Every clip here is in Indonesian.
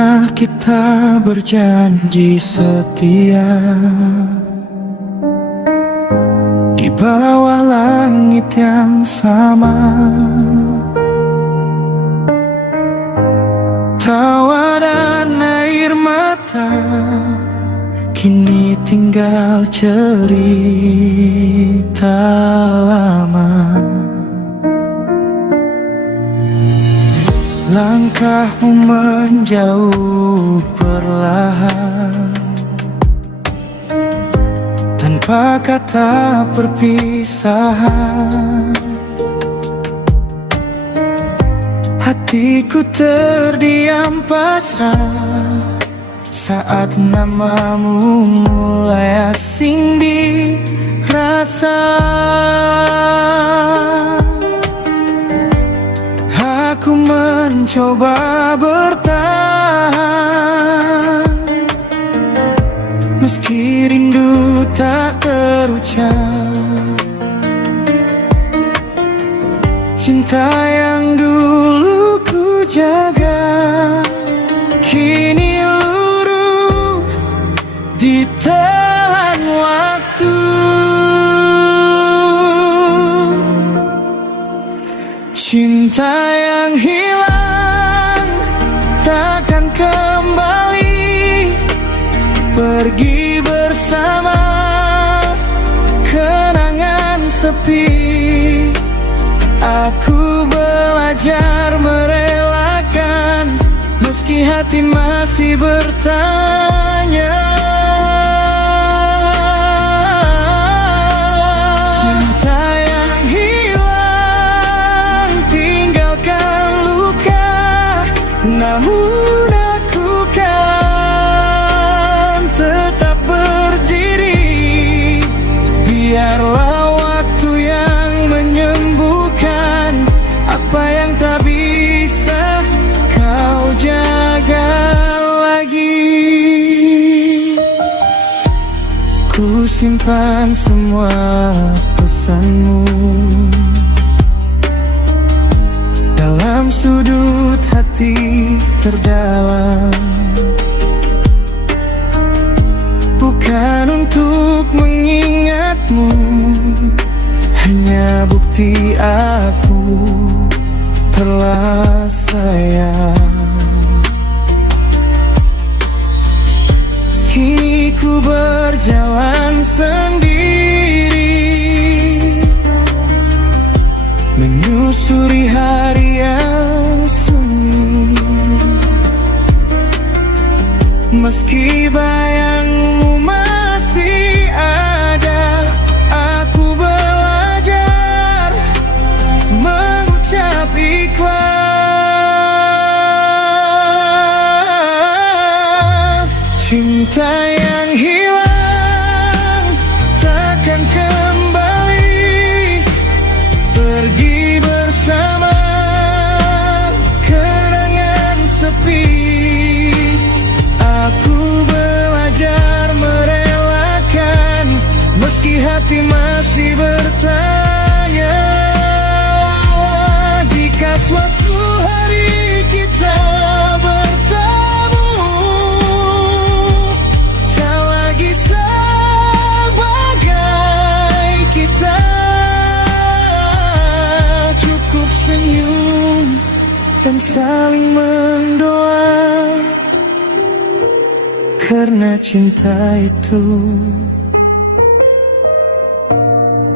pernah kita berjanji setia di bawah langit yang sama. Tawa dan air mata kini tinggal cerita lama. Langkahmu menjauh perlahan, tanpa kata perpisahan. Hatiku terdiam pasrah saat namamu mulai asing dirasa. Aku mencoba bertahan, meski rindu tak terucap. Cinta yang dulu ku jaga kini luruh ditelan waktu. Cinta yang hilang takkan kembali, pergi bersama kenangan sepi. Aku belajar merelakan, meski hati masih bertanya. Cinta yang hilang tinggalkan luka, namun aku kan tetap berdiri. Biarlah waktu yang menyembuhkan apa yang tak bisa kau jaga lagi. Ku simpan semua pesanmu dalam sudut hati terdalam, bukan untuk mengingatmu, hanya bukti aku telah sayang. Kini ku berjalan sendiri, menyusuri hari yang sunyi. Meski bayangmu masih ada, aku belajar mengucap ikhlas. Cinta yang hilang takkan kembali, pergi bersama kenangan sepi. Aku belajar merelakan, meski hati masih bertanya. Jika suatu hari kita bertemu, tak lagi sebagai kita, cukup senyum dan saling mendoa, karena cinta itu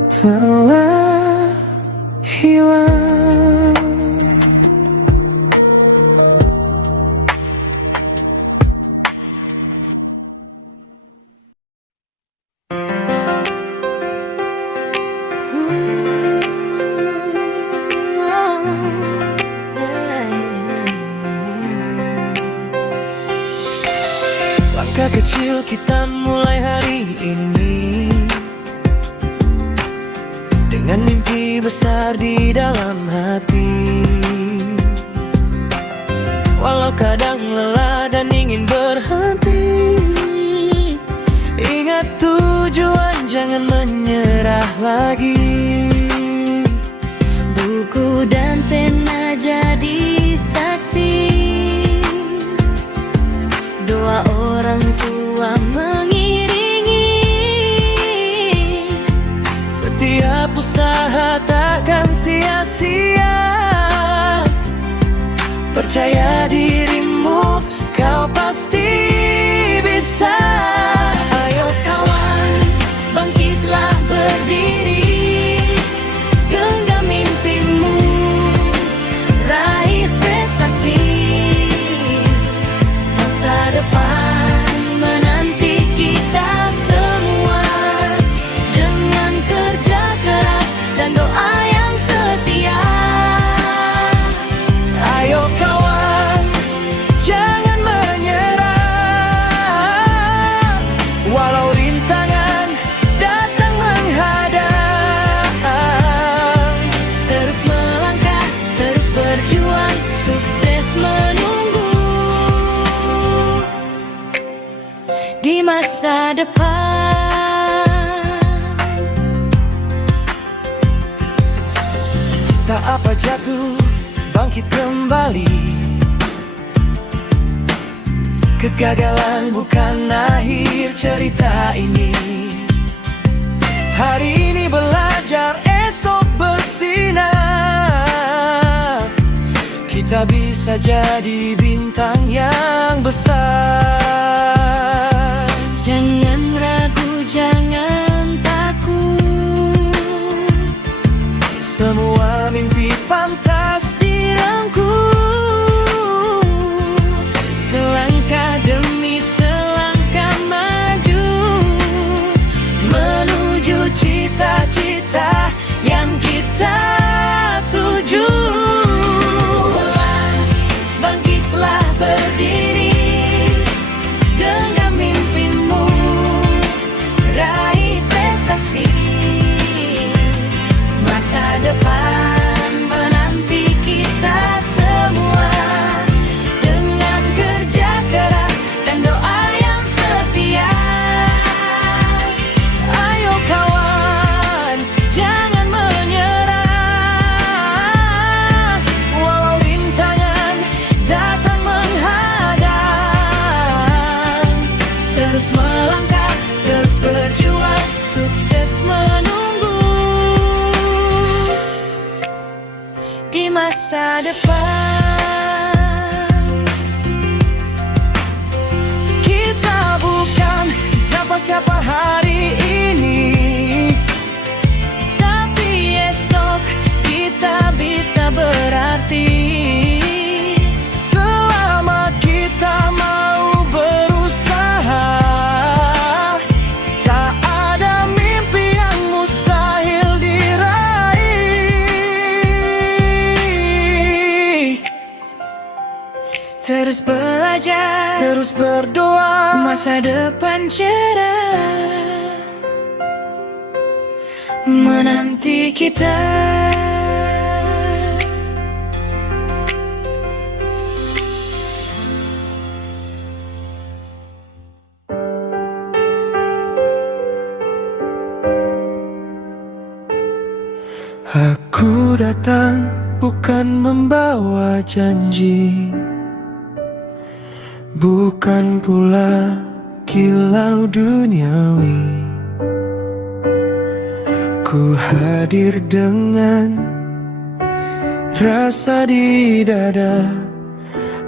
telah hilang. Langkah kecil kita mulai hari ini, dengan mimpi besar di dalam hati. Walau kadang lelah dan ingin berhenti, ingat tujuan, jangan menyerah lagi. Buku dan pena jadi saksi, Percaya dirimu, kau pasti bisa. Ayo kawan, bangkitlah berdiri, genggam mimpimu, raih prestasi. Masa depan menanti kita semua, dengan kerja keras dan doa yang setia. Ayo kawan, jangan menyerah, walau rintangan datang menghadang. Terus melangkah, terus berjuang, sukses menunggu di masa depan. Tak apa jatuh, bangkit kembali. Kegagalan bukan akhir cerita ini. Hari ini belajar, esok bersinar. Kita bisa jadi bintang yang besar. Jangan ragu, jangan takut, Semua mimpi pantas dirangkul. Selangkah demi selangkah maju, menuju cita-cita yang kita tuju. Bangkitlah berdiri, genggam mimpimu, raih prestasi. Masa depan menanti kita semua, dengan kerja keras dan doa yang setia. Ayo kawan, jangan menyerah, walau rintangan datang menghadang. Terus melangkah, terus berjuang, sukses menunggu di masa depan. Kita bukan siapa-siapa hari ini, Tapi esok kita bisa berarti. selama kita mau berusaha. Tak ada mimpi yang mustahil diraih. Terus belajar, Terus berdoa, masa depan cerah menanti kita. Aku datang bukan membawa janji, bukan pula kilau duniawi. Ku hadir dengan rasa di dada,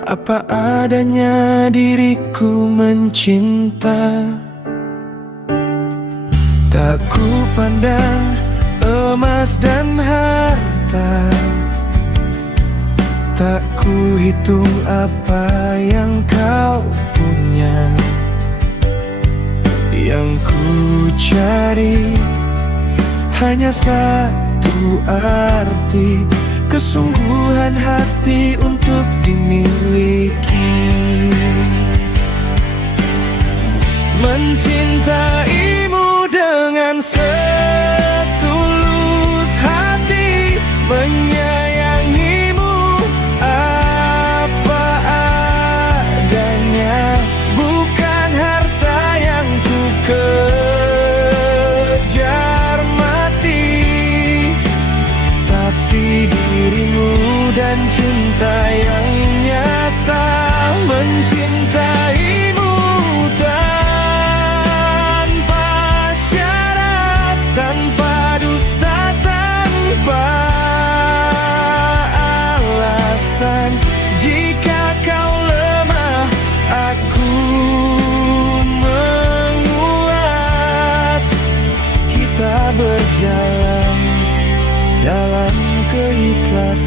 apa adanya diriku mencinta. Tak ku pandang emas dan harta, tak ku hitung apa yang kau punya. Yang ku cari hanya satu arti, kesungguhan hati untuk dimiliki. Mencintaimu dengan setulus hati, menyayangimu apa adanya. Bukan harta yang ku kejar mati, tapi dirimu dan cinta yang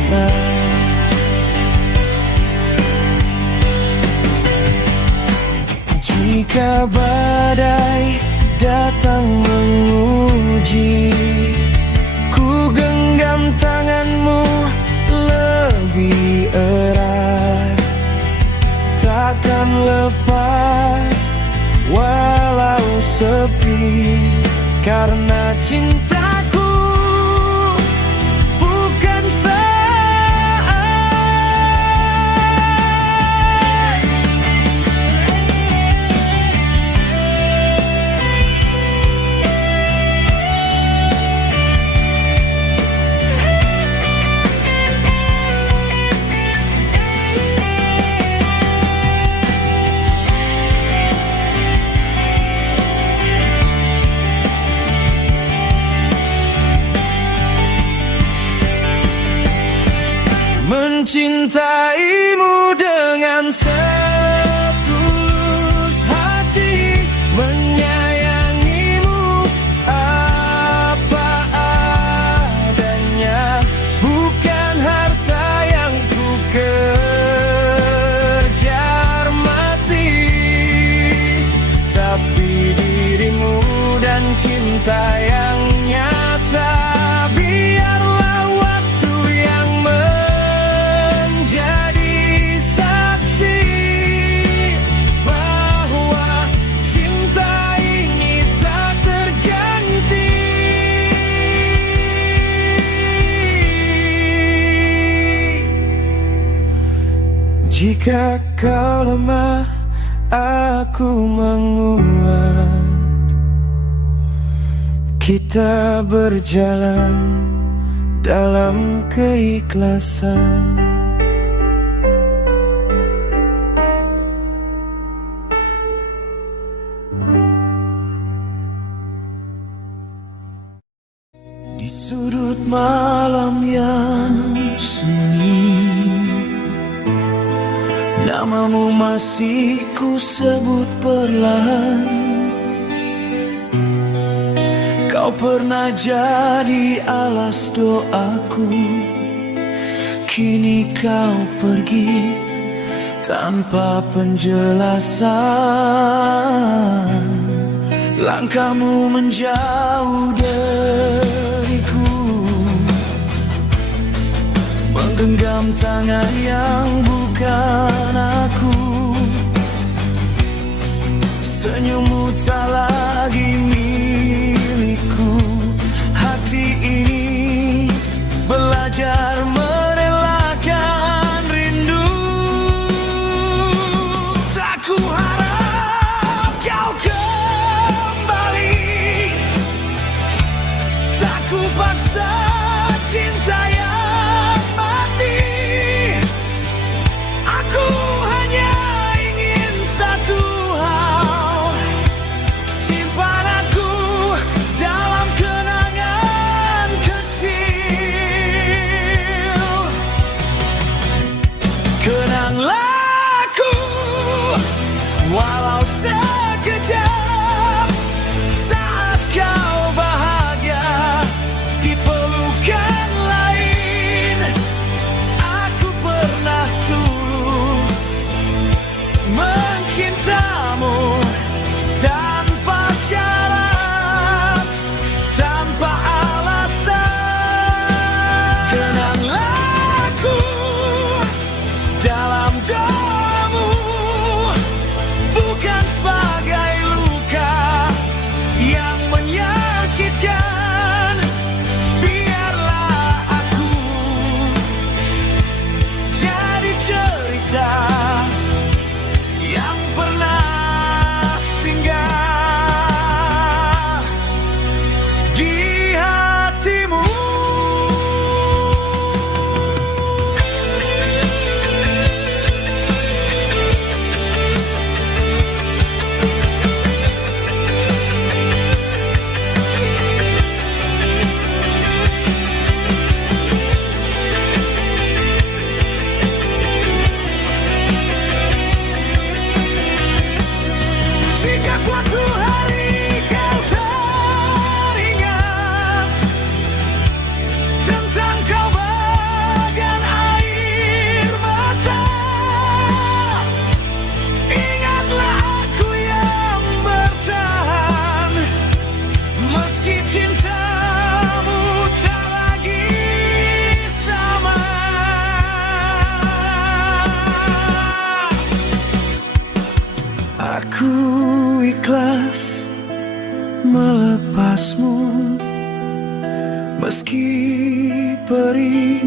rasa. Jika badai datang menguji, ku genggam tanganmu lebih erat. Takkan lepas walau sepi, karena cintaku bukan mencintaimu dengan setulus hati, menyayangimu apa adanya, bukan harta yang ku kejar mati, tapi dirimu dan cinta yang nyata. Biarlah waktu yang jika kau lemah, aku menguat. Kita berjalan dalam keikhlasan. Di sudut malam yang sunyi, namamu masih ku sebut perlahan. Kau pernah jadi alas doaku, kini kau pergi tanpa penjelasan. Langkahmu menjauh dariku, menggenggam tangan yang bukan aku. Senyummu tak lagi milikku. Hati ini belajar merelakan rindu. Tak ku harap kau kembali, tak ku paksa cinta yang mati. Aku hanya ingin satu hal, simpan aku dalam kenangan kecil. Kenanglah aku walau sekejap, saat kau bahagia di pelukan lain. Aku pernah tulus mencintamu tanpa syarat, tanpa alasan. Kenanglah aku dalam doamu, bukan sebagai luka yang menyakitkan. Biarlah aku jadi cerita yang pernah singgah di hatimu.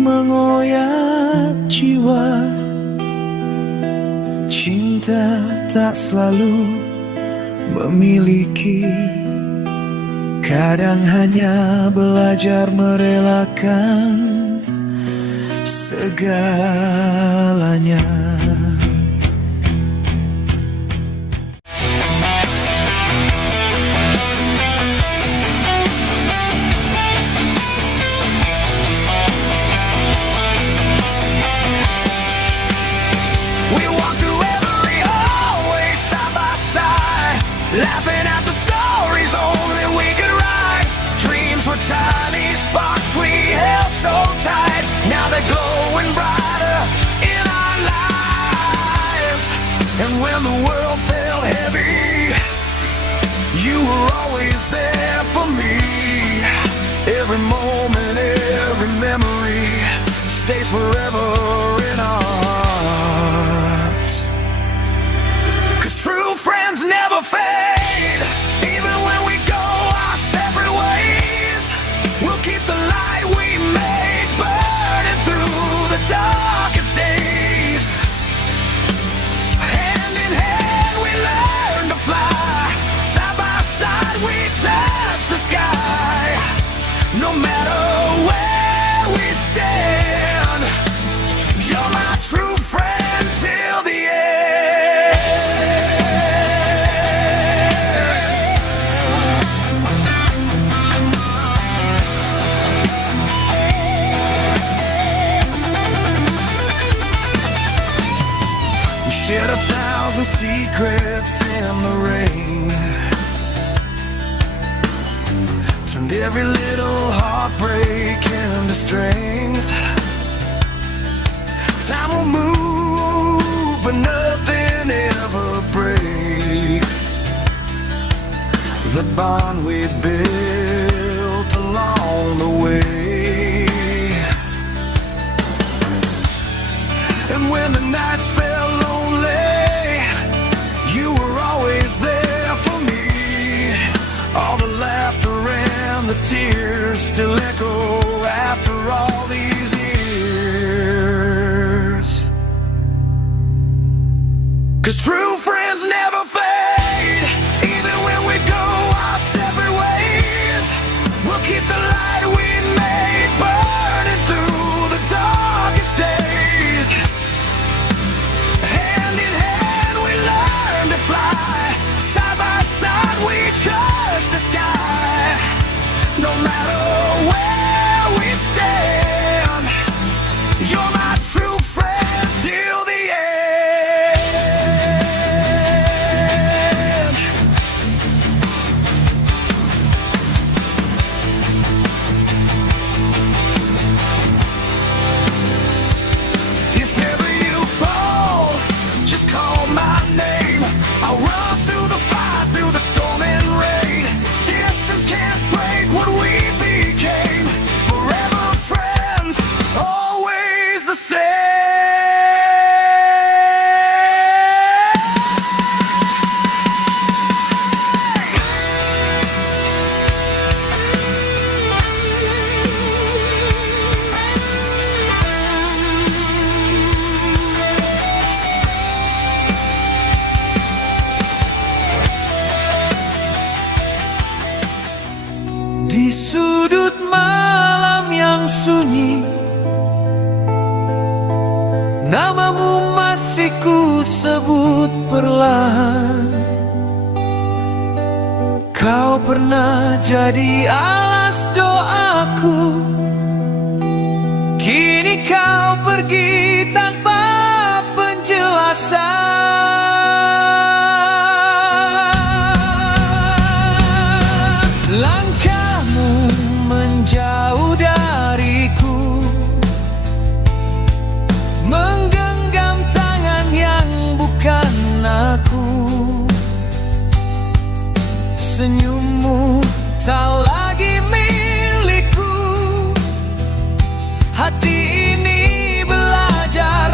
mengoyak jiwa. Cinta tak selalu memiliki, kadang hanya belajar merelakan segalanya. We walk through every hallway side by side, laughing at the stories only we could write. Dreams were tiny sparks we held so tight. Now they're glowing brighter in our lives. And when the world felt heavy, you were always there for me. Every moment, every memory stays forever in our hearts. 'Cause true friends never fade. Even when we go our separate ways, we'll keep the light we made burning through the darkest days. Hand in hand we learn to fly. Side by side we touch the sky. No matter where we stand, you're my true friend till the end. We shared 1,000 secrets in the rain, turned every little heartbreak into strength. Time will move, but nothing ever breaks the bond we built along the way. And when the nights felt lonely, you were always there for me. All the laughter and the tears still echo after all these years. 'Cause true friends never fade. Even when we go our separate ways, we'll keep the light we made burning through the darkest days. Hand in hand we learn to fly. Side by side we touch the sky. No matter where we stand, you're my true friend till the end. If ever you fall, just call my name. I'll run through the fire, through the storm and rain. Distance can't break what we became. Forever friends, always the same. Di sudut malam yang sunyi, namamu masih ku sebut perlahan. Kau pernah jadi alas doaku, kini kau pergi tanpa penjelasan. Langkahmu menjauh dariku, menggenggam tangan yang bukan aku. Senyummu tak lagi milikku. Hati ini belajar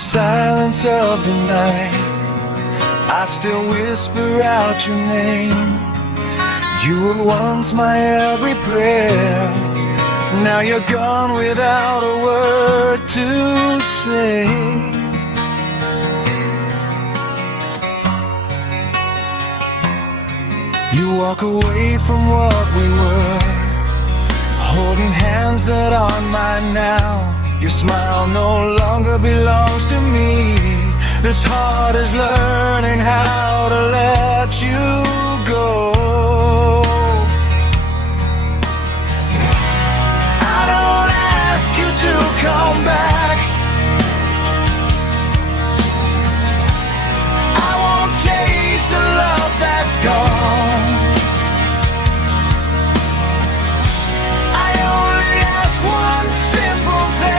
silence of the night, I still whisper out your name. You were once my every prayer. Now you're gone without a word to say. You walk away from what we were, holding hands that aren't mine now. Your smile no longer belongs to me. This heart is learning how to let you go. I don't ask you to come back. I won't chase the love that's gone. I only ask one simple thing: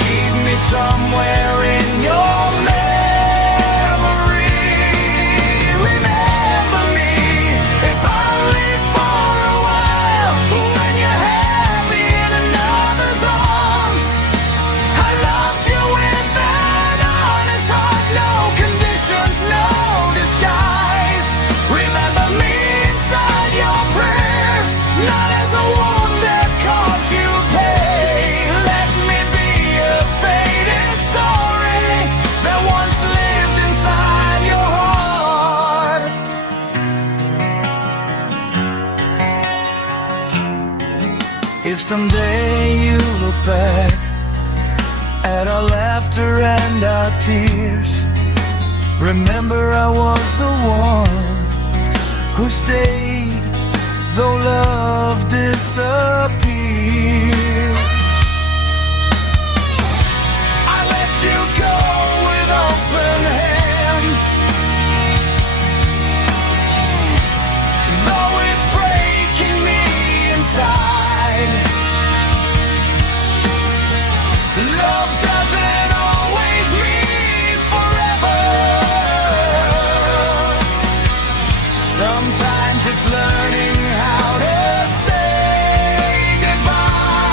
keep me somewhere in your memory. Remember me if I leave for a while, when you're happy in another's arms. I loved you with an honest heart, no conditions, no disguise. Remember me inside your prayers, not as a wound that caused you pain. Let me be a faded story that once lived inside your heart. If someday you look back at our laughter and our tears, remember I was the one who stayed though love disappeared. I let you go with open hands, though it's breaking me inside. Love doesn't always mean forever. Sometimes it's learning how to say goodbye.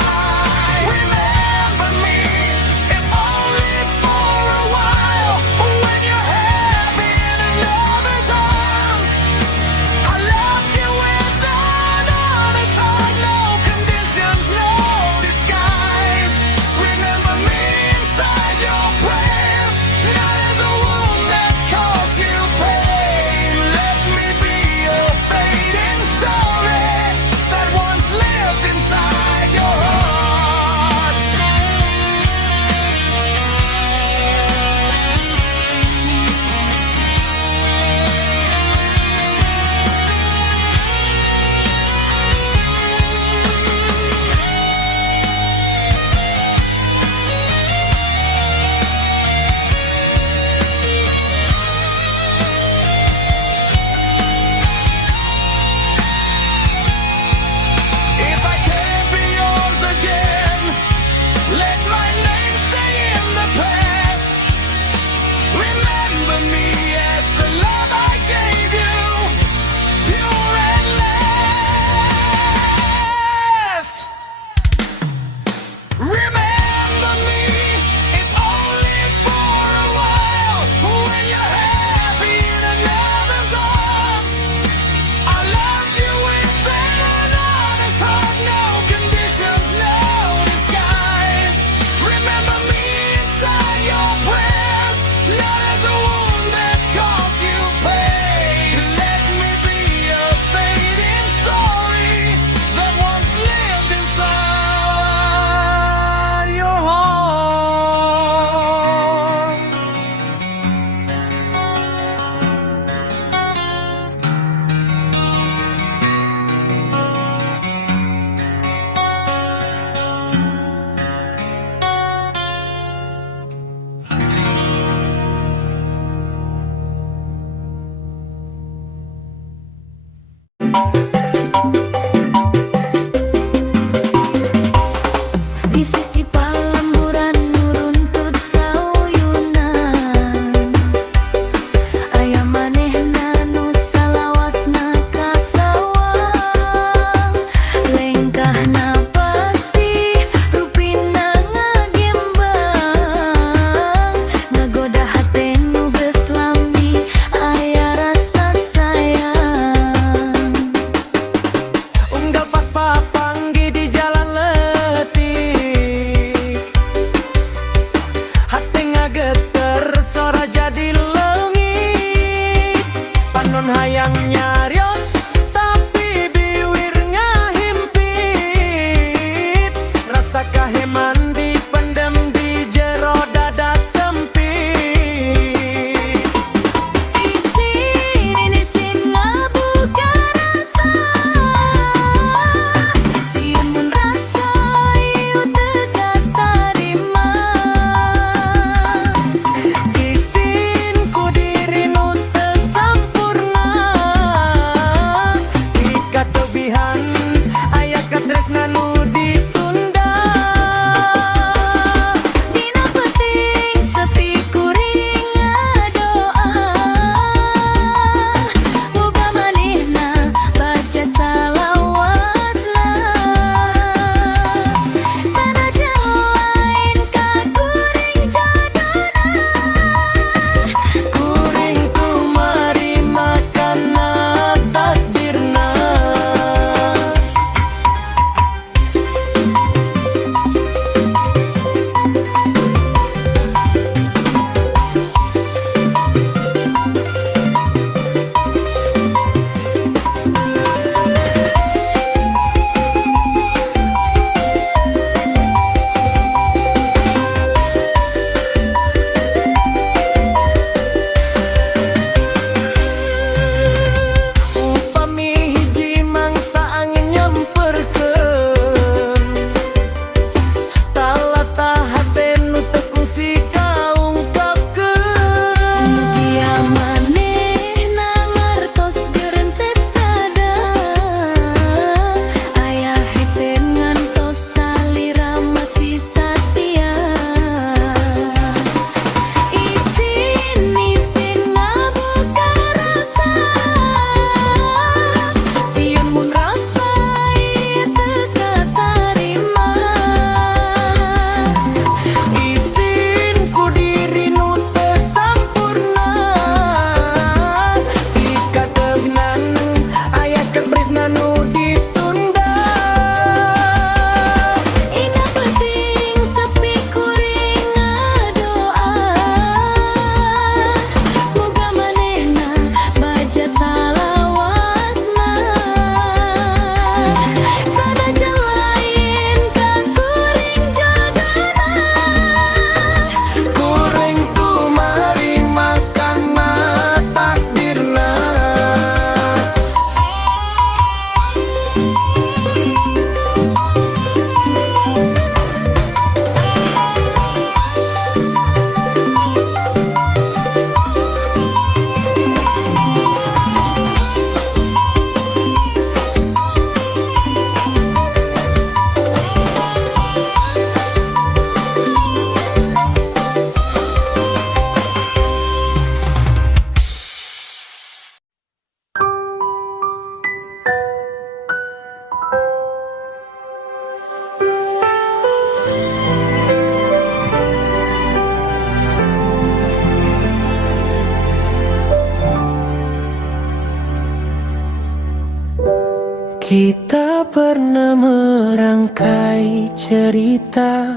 Kita pernah merangkai cerita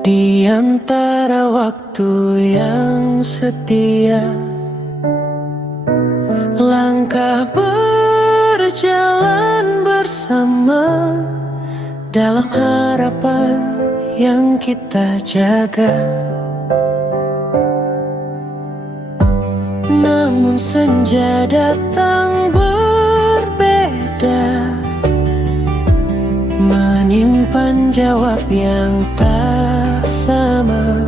di antara waktu yang setia. Langkah berjalan bersama dalam harapan yang kita jaga. Namun senja datang berbeda, menyimpan jawab yang tak sama.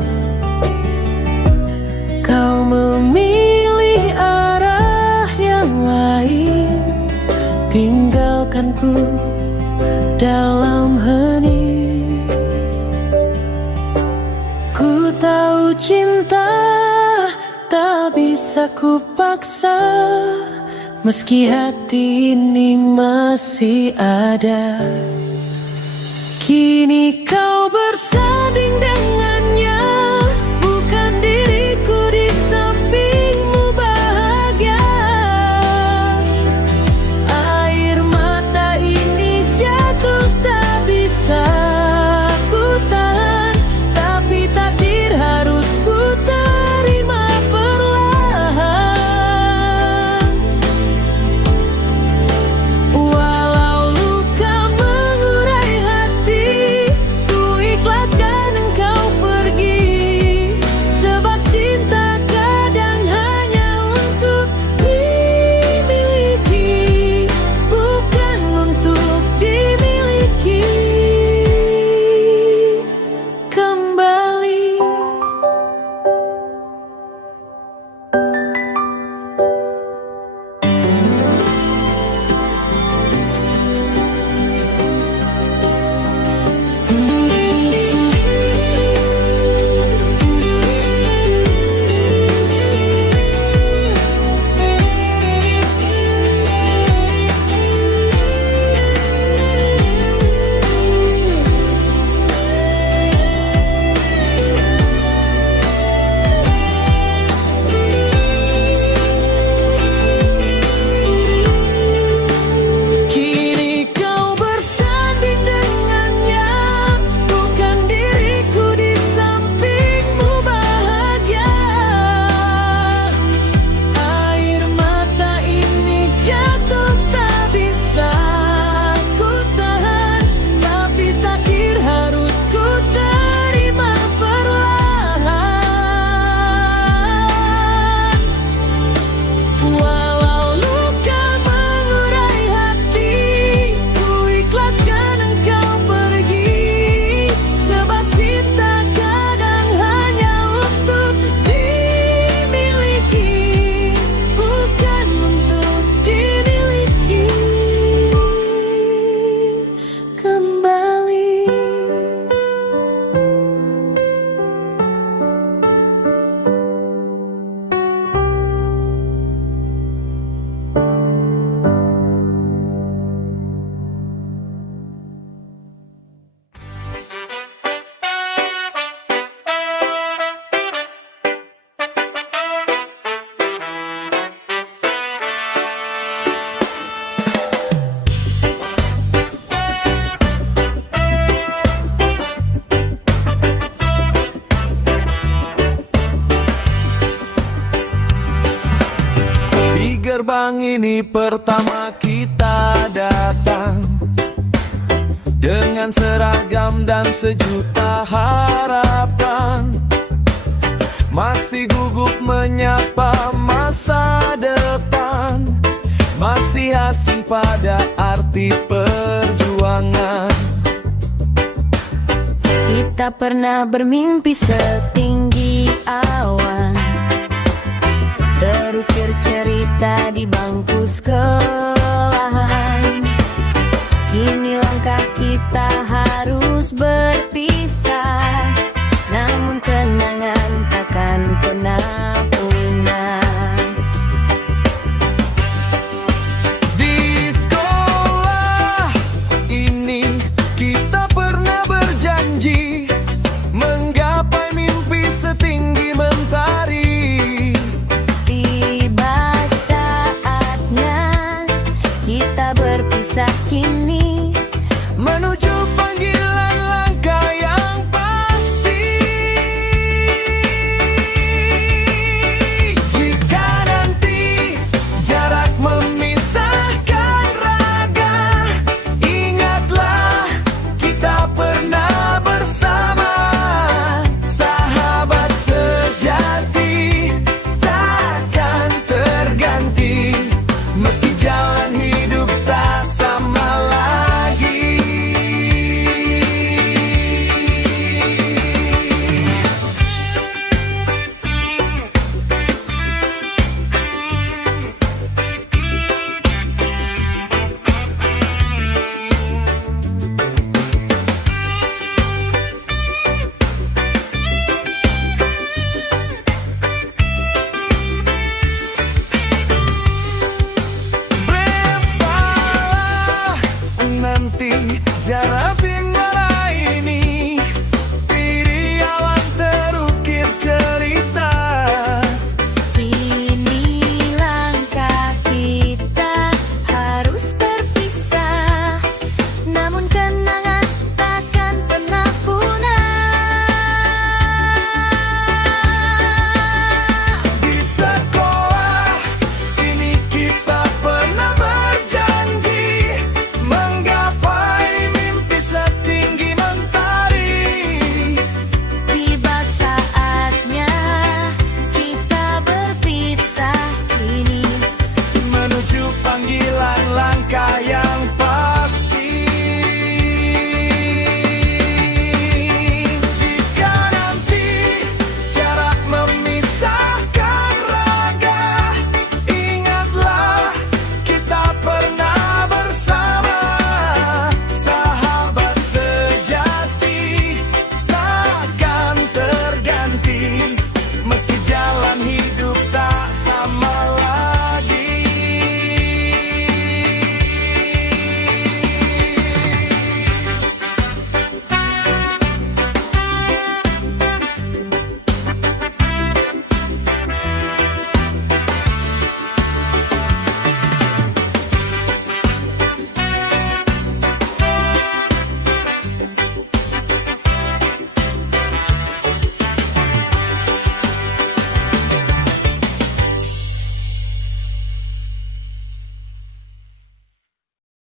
Kau memilih arah yang lain, tinggalkanku dalam hening. Ku tahu cinta tak bisa ku paksa, meski hati ini masih ada. Kini kau bersanding dengannya, bukan diriku di sampingmu bahagia. Air mata ini jatuh tak bisa ku tahan, tapi takdir harus ku terima perlahan. Walau luka mengurai hati, ku ikhlaskan engkau pergi. Sebab cinta kadang hanya untuk dimiliki, bukan untuk dimiliki kembali. Kini kau bersanding dengannya, bukan diriku di sampingmu bahagia. Air mata ini jatuh tak bisa ku tahan, tapi takdir harus ku terima perlahan. Walau luka mengurai hati, ku ikhlaskan engkau pergi. Sebab cinta kadang hanya untuk dimiliki, bukan untuk dimiliki kembali. Di gerbang ini pertama kita datang, dengan seragam dan sejuta harapan. Masih gugup menyapa masa depan, masih asing pada arti perjuangan. Kita pernah bermimpi setinggi awan, terukir cerita di bangku sekolahan. Kini langkah kita harus berpisah, namun kenangan takkan pernah